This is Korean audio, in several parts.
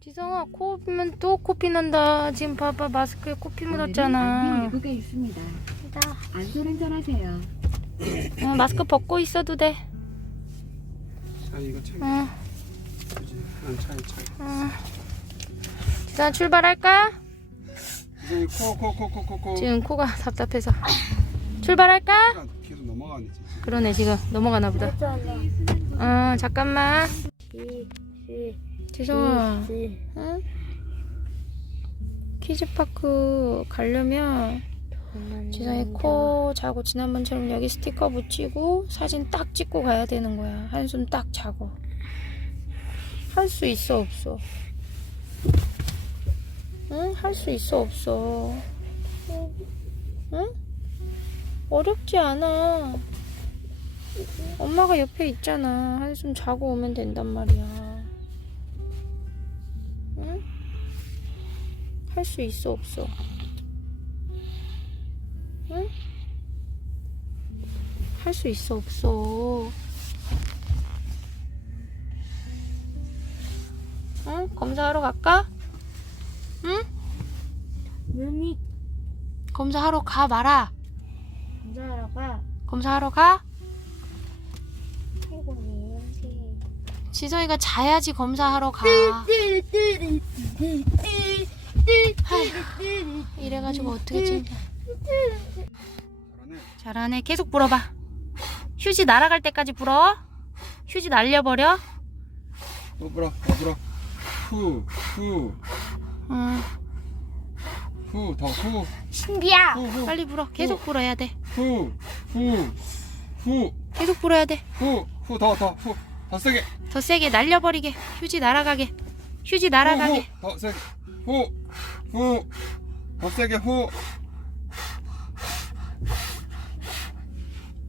지성아 코 피면 또 코피 난다. 지금 봐봐 마스크에 코피 묻었잖아. 예보가 있습니다. 자, 안전운전하세요. 어, 마스크 벗고 있어도 돼. 자 이거 챙겨 응, 그지 난 차에 응. 지성아 출발할까? 이제 코코코코코코 지금 코가 답답해서. 출발할까? 계속 넘어가네 지금 그러네 지금 넘어가나 보다. 어 잠깐만. 지성아, 응? 키즈파크 가려면 지성이 코 자고 지난번처럼 여기 스티커 붙이고 사진 딱 찍고 가야 되는 거야. 한숨 딱 자고. 할 수 있어 없어? 응? 할 수 있어 없어? 응? 어렵지 않아. 엄마가 옆에 있잖아. 한숨 자고 오면 된단 말이야. 할 수 있어 없어? 응? 할 수 있어 없어? 응? 검사하러 갈까? 응? 눈이 검사하러 가 마라. 감자하러 가. 검사하러 가? 지성이가 자야지 검사하러 가. 이래가지고 어떻게 지금 잘하네. 계속 불어봐. 휴지 날아갈 때까지 불어. 휴지 날려버려. 또 불어 더 불어 후후후더후 응. 후, 신비야. 후, 후. 빨리 불어. 계속 불어야 돼. 후, 후, 후, 계속 불어야 돼. 후, 후, 더, 더, 후, 더 세게. 더 세게 날려버리게. 휴지 날아가게. 휴지 날아가게. 후, 후, 더 세게. 후, 후, 더 세게. 후,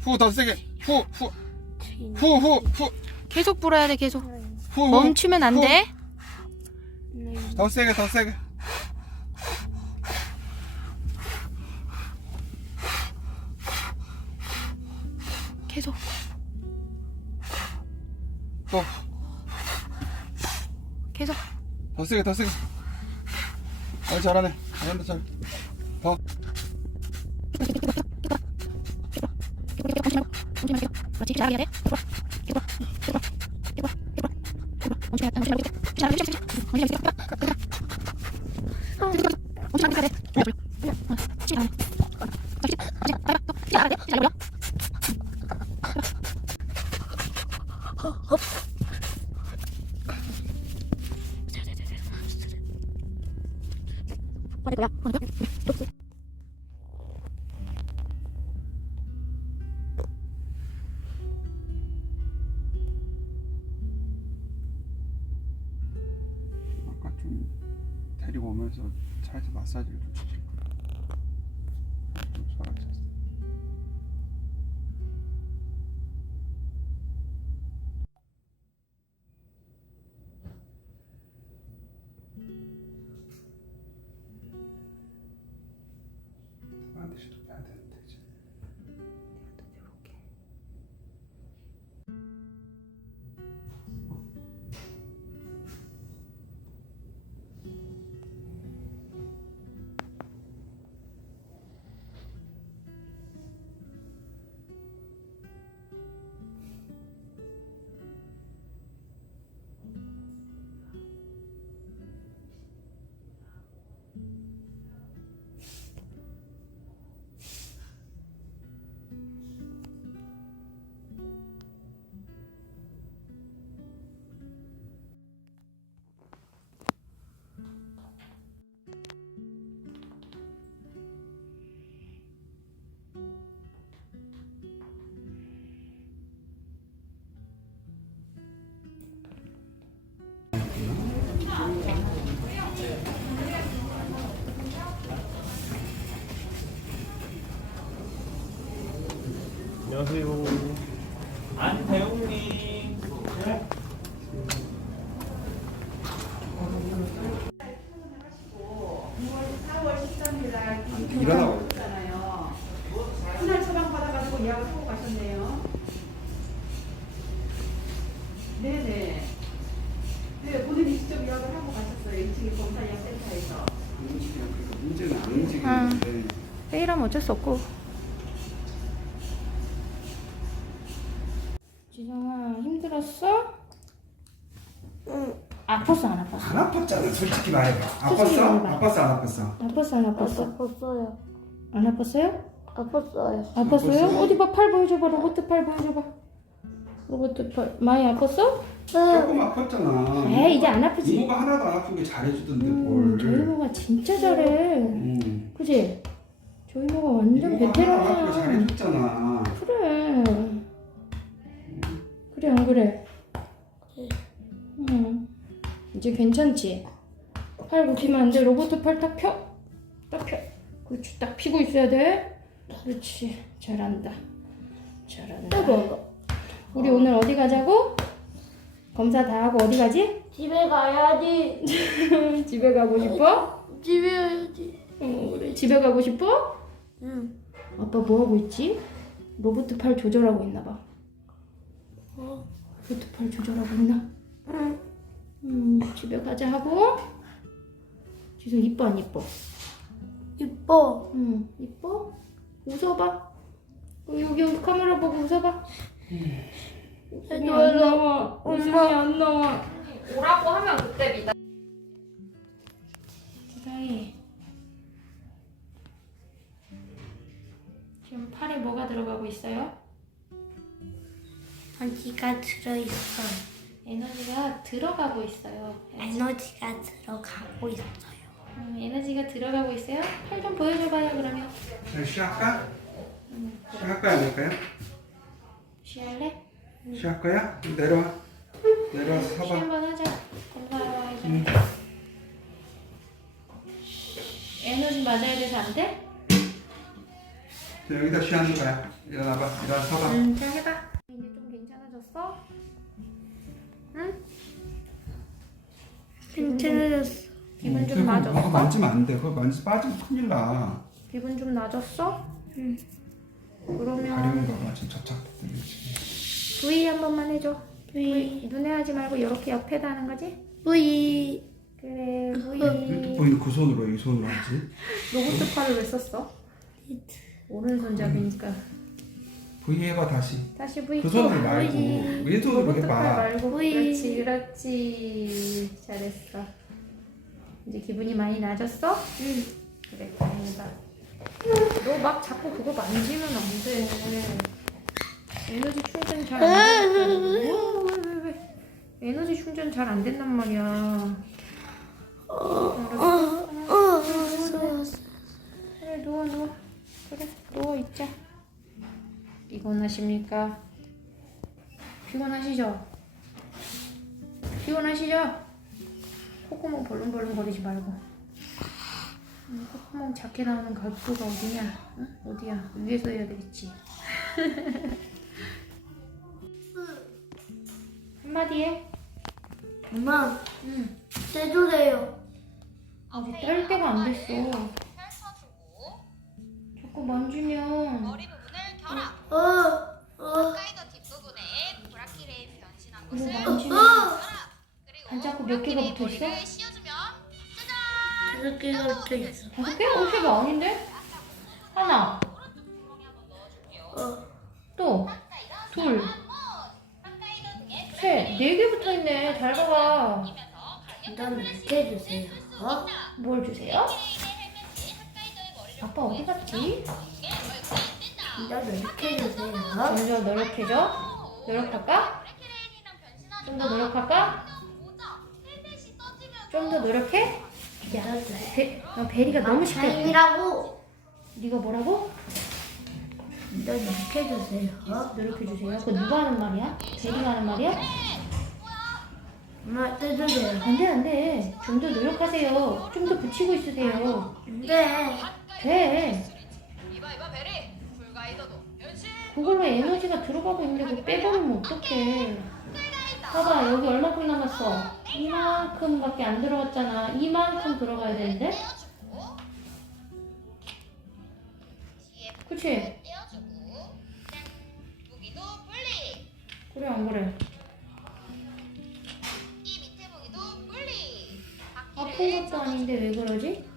후, 더 세게. 후, 후, 후, 후, 후, 계속 불어야 돼. 계속. 후, 후. 멈추면 안 후. 돼. 더 세게, 더 세게. 계속. 또, 계속. 더 세게, 더 세게. 아, 잘하네. 잘한다, 잘. 더. 그렇지. 잘해야 돼. 아까 오면서 차에서 마사지를 좀 안녕하세요. 안태웅님. 아, 어쩔 수 없고. 아팠어 안 아팠어? 안 아팠잖아 솔직히 말해봐 솔직히 아팠어? 말해봐. 아팠어 안 아팠어? 아팠어 안 아팠어? 아팠어요. 안 아팠어요? 아팠어요. 아팠어요? 아팠어요? 어디 봐 팔 보여줘봐 로봇 팔 보여줘봐. 로봇 팔 많이 아팠어? 조금 아팠잖아 에이 이제 안 아프지. 이모가 하나도 안 아픈 게 잘해주던데 음, 저희 뭘 이모가 진짜 잘해. 음. 그지? 저희 이모가 완전 이모가 하나도 안 아픈 게 베테랑이야. 잘해줬잖아 그래. 그래 안 그래? 이제 괜찮지? 팔 굽히면 안 돼. 로봇 팔딱 펴. 딱 펴. 그렇지. 딱 피고 있어야 돼. 그렇지. 잘한다. 잘한다. 우리 오늘 어디 가자고? 검사 다 하고 어디 가지? 집에 가야지. 집에 가고 싶어? 집에 가야지. 어, 그래. 집에 가고 싶어? 응. 아빠 뭐 하고 있지? 로봇 팔 조절하고 있나 봐. 어. 로봇 팔 조절하고 있나? 응. 음, 집에 가자 하고. 지수 이뻐 안 이뻐? 이뻐. 응, 이뻐? 웃어봐. 어, 여기 여기 카메라 보고 웃어봐. 웃음이 안 나와. 웃음이 안 나와. 오라고 하면 그때 믿어. 지성이. 지금 팔에 뭐가 들어가고 있어요? 전기가 들어있어. 에너지가 들어가고 있어요. 에너지가 들어가고 있어요. 음, 에너지가 들어가고 있어요? 팔 좀 보여줘봐요 그러면. 자, 쉬할까? 쉬할까요 안 할까요? 쉬할래? 쉬할 거야? 내려와 내려와서 쉬 서봐 한번 하자. 검사하러 와야지. 응. 에너지 맞아야 돼서 안 돼? 자, 여기다 쉬하는 거야 일어나봐 일어나 서봐 응, 잘 해봐. 이제 좀 괜찮아졌어? 응? 괜찮아졌어. 기분 좀 그거 나아졌어? 뭐가 만지면 안 돼 그거 만지 빠지면 큰일 나 기분 좀 나아졌어? 응. 그러면 가려운 거봐 지금 접착됐더니 지금 V 한 번만 해줘. V. 눈에 하지 말고 이렇게 옆에다 하는 거지? V. 그래, V. 이렇게 보이는 그 손으로 이 손으로 하지 로봇 팔을 왜 썼어? 오른손잡이니까. V 해봐 다시 다시 V 그 또. 손으로 말고 왼손으로 팔 해봐. 말고 V. 그렇지 그렇지. 잘했어. 이제 기분이 많이 나아졌어? 응. 그래 다행이다. 너 막 자꾸 그거 만지면 안 돼. 에너지 충전 잘안 돼. 왜왜 왜 에너지 충전 잘 안 된단 말이야. 알았어. 그래 누워 누워. 그래 누워 있자 피곤하십니까? 피곤하시죠? 피곤하시죠? 콧구멍 벌렁벌렁 거리지 말고 음, 콧구멍 작게 나오는 각도가 어디냐? 응? 어디야? 위에서 해야 되겠지 한마디 해 엄마, 응. 떼주세요. 아직 딸 때가 안 됐어 자꾸 만지면 머리 부분을 결합. 어, 어, 가이더 뒷부분에 브라키레이 변신한 곳을 만지면 결합. 그리고 반짝고 몇 개가 브라키레이 붙어 있어? 머리를 씌워주면 짜잔! 다섯 개가 붙어 있어. 다섯 개? 어, 세개 아닌데? 하나 어, 또 둘, 등에 셋, 네 개 붙어 있네. 잘 봐봐. 난 이렇게 해주세요. 어? 뭘 주세요? 아빠 어디 갔지? 이렇게. 먼저 노력해줘. 노력할까? 좀 더 노력할까? 좀 더 노력해? 야, 배, 너 베리가 너무 시끄럽다. 다행이라고. 네가 뭐라고? 난 이렇게 해주세요. 어? 노력해 주세요. 그거 누가 하는 말이야? 베리가 하는 말이야? 엄마 떼주세요. 안 돼, 안 돼. 좀 더 노력하세요. 좀 더 붙이고 있으세요. 네. 돼. 그걸로 에너지가 들어가고 있는데 그거 빼버리면 어떡해. 봐봐, 여기 얼마큼 남았어? 이만큼밖에 안 들어갔잖아. 이만큼 들어가야 되는데? 그치? 그래, 안 그래? 아픈 것도 아닌데 왜 그러지?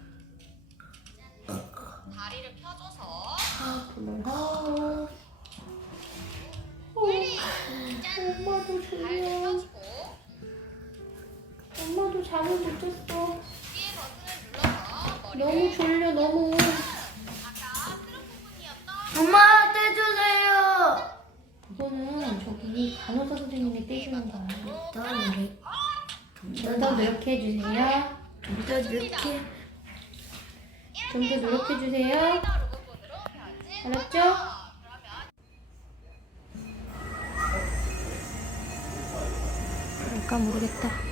잠을 못 잤어. 너무 졸려, 너무. 아까 트름 부분이었던 엄마한테 주세요. 이거는 저기 간호사 선생님이 떼주는 거야. 넌좀더 노력해 주세요. 이렇게 이렇게 좀 더 노력해 주세요. 알았죠? 그럴까 모르겠다.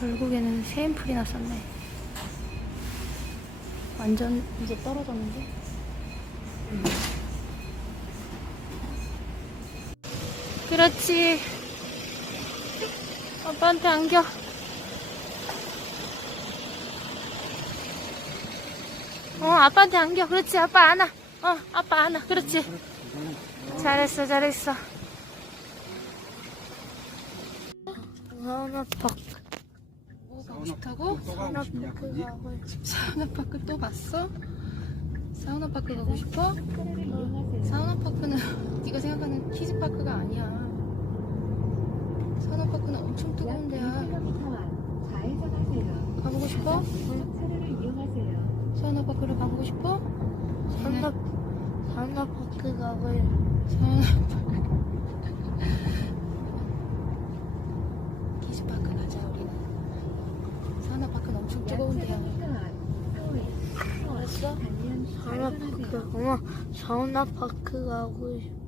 결국에는 새 앰플이나 썼네. 완전 이제 떨어졌는데? 그렇지. 아빠한테 안겨. 어, 아빠한테 안겨. 그렇지, 아빠 안아. 어, 아빠 안아. 그렇지. 잘했어, 잘했어. 사우나팍. 뭐 가고 싶다고? 또 가고? 사우나파크 또 봤어? 사우나파크 가고 싶어? 사우나파크는 네가 생각하는 키즈파크가 아니야. 사우나파크는 엄청 뜨거운 데야. 좌회전하세요. 가보고 싶어? 차로를 이용하세요. 사우나파크를 가보고 싶어? 사우나 사우나 파크 가고요. 사우나파크. 키즈파크 가자, 우리는. 사우나파크는 엄청 뜨거운 데야. 알았어? 사우나 파크 엄마 사우나 파크 가고 싶어.